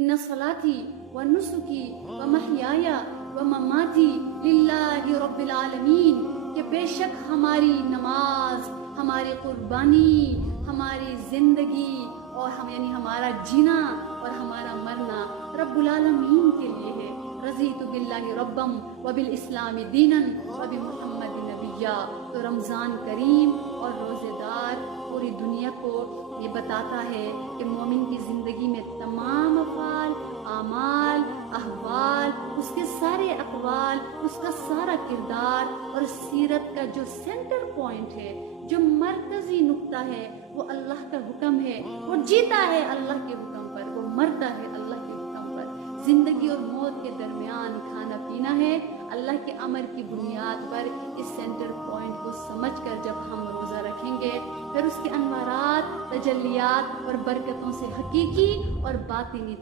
ان صلاتی و نسکی و محیایا و مماتی للہ رب العالمین، کہ بے شک ہماری نماز، ہماری قربانی، ہماری زندگی اور یعنی ہمارا جینا اور ہمارا مرنا رب العالمین کے لیے ہے۔ رضیت باللہ ربم و بالاسلام دینا و بمحمد نبیا۔ تو رمضان کریم اور روزے دار پوری دنیا کو یہ بتاتا ہے کہ مومن کی زندگی میں تمام افعال، اعمال، احوال، اس کے سارے اقوال، اس کا سارا کردار اور سیرت کا جو سینٹر پوائنٹ ہے، جو مرکزی نقطہ ہے، وہ اللہ کا حکم ہے۔ وہ جیتا ہے اللہ کے حکم پر، وہ مرتا ہے اللہ کے حکم پر۔ زندگی اور موت کے درمیان کھانا پینا ہے اللہ کے امر کی بنیاد پر۔ اس سینٹر پوائنٹ کو سمجھ کر جب ہم روزہ رکھیں گے، پھر اس کے انوارات، تجلیات اور برکتوں سے حقیقی اور باطنی